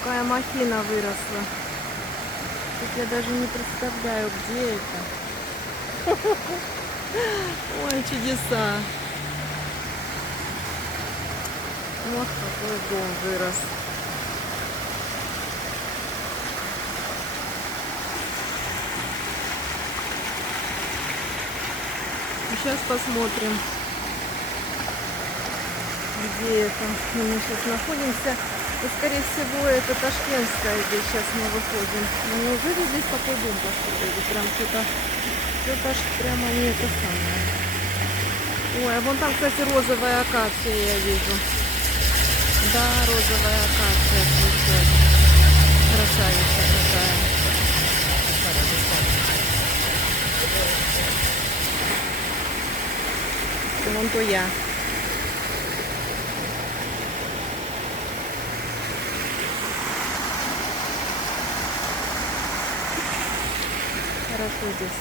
Какая махина выросла. Тут я даже не представляю, где это. Ой, чудеса. Ох, какой дом вырос. Сейчас посмотрим, где это. Мы сейчас находимся. И, скорее всего, это Ташкентская, где сейчас мы выходим. Но неужели здесь такой дом построили? Прям что-то аж прямо не это самое. Ой, а вон там, кстати, розовая акация я вижу. Да, розовая акация цветет. Красавица какая. И вон то я. Хорошо здесь.